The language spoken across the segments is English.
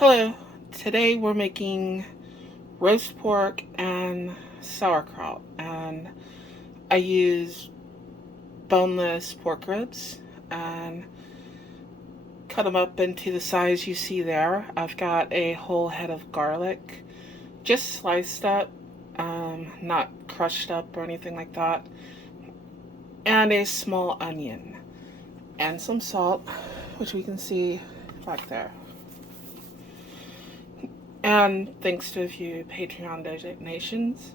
Hello, today we're making roast pork and sauerkraut, and I use boneless pork ribs and cut them up into the size you see there. I've got a whole head of garlic, just sliced up, not crushed up or anything like that, and a small onion, and some salt, which we can see back there. And thanks to a few Patreon donations,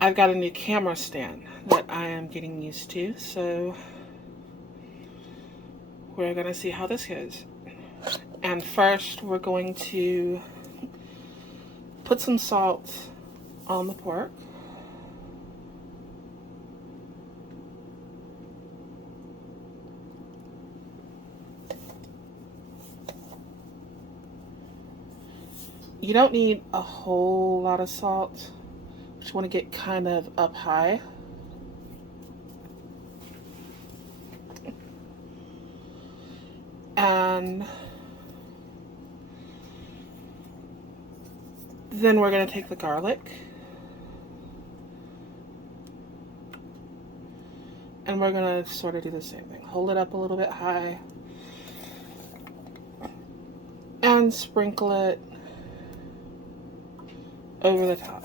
I've got a new camera stand that I am getting used to, so we're going to see how this goes. And first, we're going to put some salt on the pork. You don't need a whole lot of salt. Just want to get kind of up high. And then we're going to take the garlic. And we're going to sort of do the same thing. Hold it up a little bit high. And sprinkle it over the top.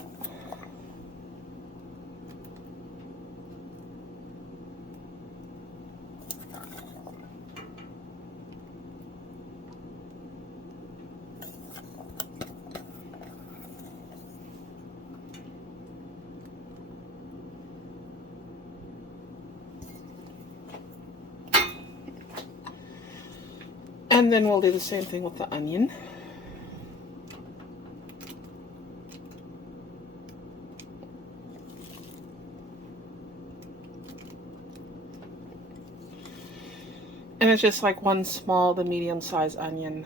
And then we'll do the same thing with the onion. And it's just like one small to medium-sized onion.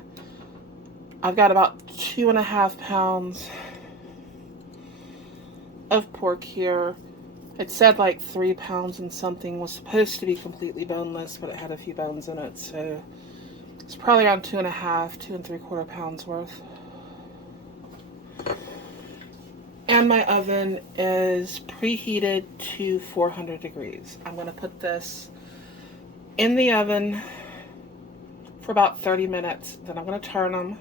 I've got about 2.5 pounds of pork here. It said like 3 pounds and something was supposed to be completely boneless, but it had a few bones in it, so it's probably around 2.5, 2 3/4 pounds worth. And my oven is preheated to 400 degrees. I'm going to put this in the oven for about 30 minutes. Then I'm going to turn them.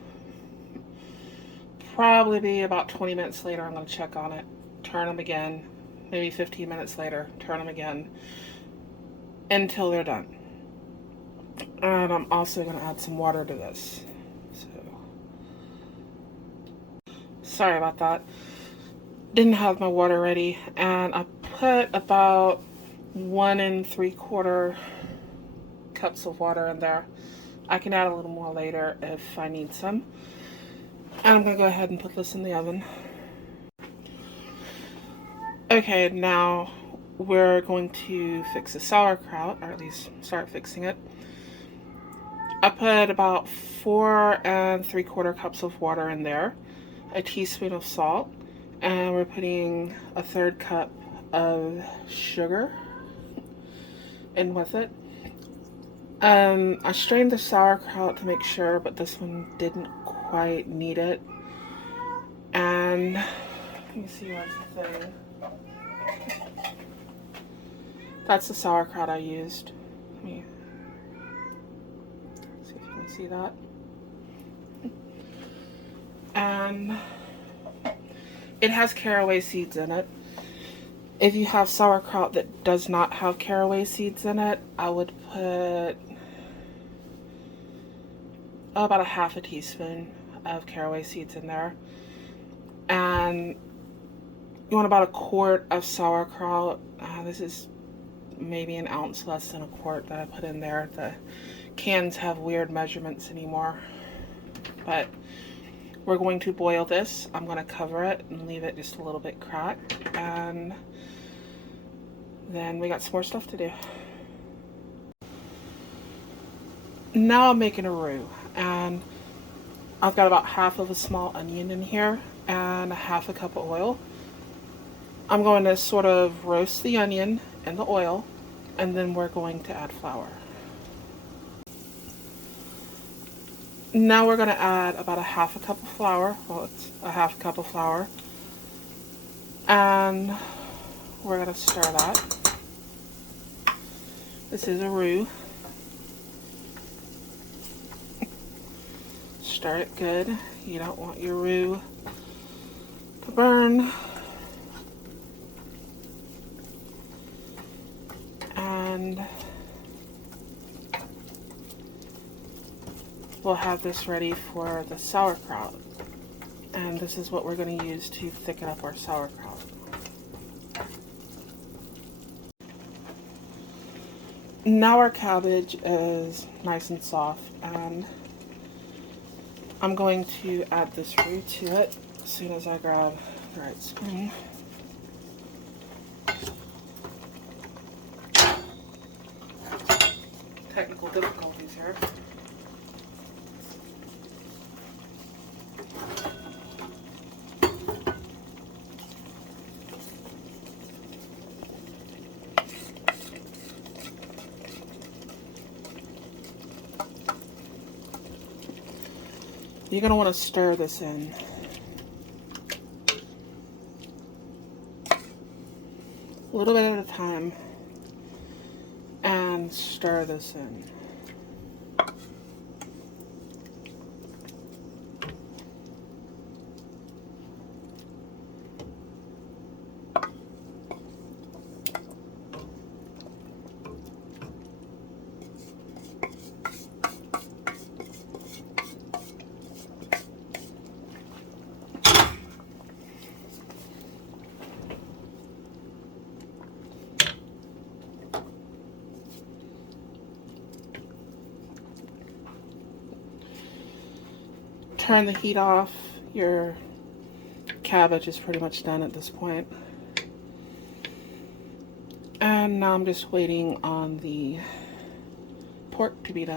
Probably be about 20 minutes later, I'm going to check on it. Turn them again. Maybe 15 minutes later, turn them again. Until they're done. And I'm also going to add some water to this. So, sorry about that. Didn't have my water ready. And I put about 1 3/4 cups of water in there. I can add a little more later if I need some. And I'm going to go ahead and put this in the oven. Okay, now we're going to fix the sauerkraut, or at least start fixing it. I put about 4 3/4 cups of water in there, a teaspoon of salt, and we're putting a 1/3 cup of sugar in with it. I strained the sauerkraut to make sure, but this one didn't quite need it. And let me see what's the thing. That's the sauerkraut I used. Let me see if you can see that. And it has caraway seeds in it. If you have sauerkraut that does not have caraway seeds in it, I would put about a 1/2 teaspoon of caraway seeds in there. And you want about 1/4 of sauerkraut. This is maybe an ounce less than 1/4 that I put in there. The cans have weird measurements anymore. But we're going to boil this. I'm going to cover it and leave it just a little bit cracked. And then we got some more stuff to do. Now I'm making a roux. And I've got about 1/2 of a small onion in here and 1/2 cup of oil. I'm going to sort of roast the onion in the oil, and then we're going to add flour. Now we're going to add about a half a cup of flour. Well, it's a half cup of flour. And we're going to stir that. This is a roux. Stir it good. You don't want your roux to burn. And we'll have this ready for the sauerkraut. And this is what we're going to use to thicken up our sauerkraut. Now our cabbage is nice and soft, and I'm going to add this roux to it as soon as I grab the right spoon. Technical difficulties here. You're going to want to stir this in. A little bit at a time. And stir this in. Turn the heat off. Your cabbage is pretty much done at this point. And now I'm just waiting on the pork to be done.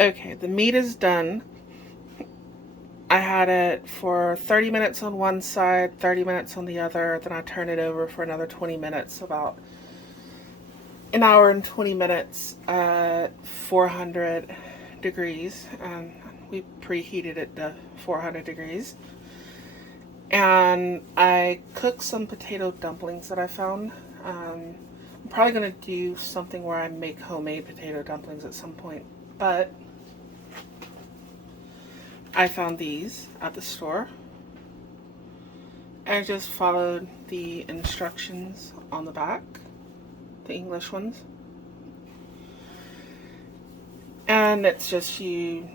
Okay, the meat is done. I had it for 30 minutes on one side, 30 minutes on the other, then I turned it over for another 20 minutes, about an hour and 20 minutes at 400 degrees, and we preheated it to 400 degrees. And I cooked some potato dumplings that I found. I'm probably going to do something where I make homemade potato dumplings at some point, but I found these at the store. I just followed the instructions on the back, the English ones. And it's just you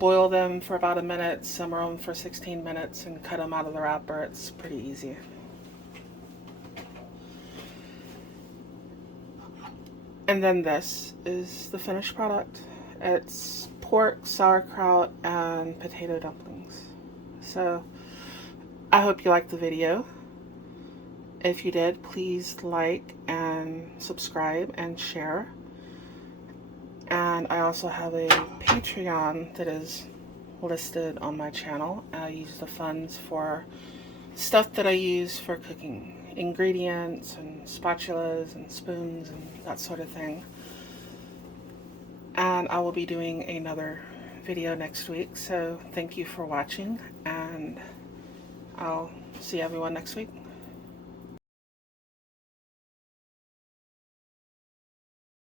boil them for about a minute, simmer them for 16 minutes, and cut them out of the wrapper. It's pretty easy. And then this is the finished product. It's pork, sauerkraut, and potato dumplings. So I hope you liked the video. If you did, please like and subscribe and share. And I also have a Patreon that is listed on my channel. I use the funds for stuff that I use for cooking. Ingredients and spatulas and spoons and that sort of thing. And I will be doing another video next week. So thank you for watching, and I'll see everyone next week.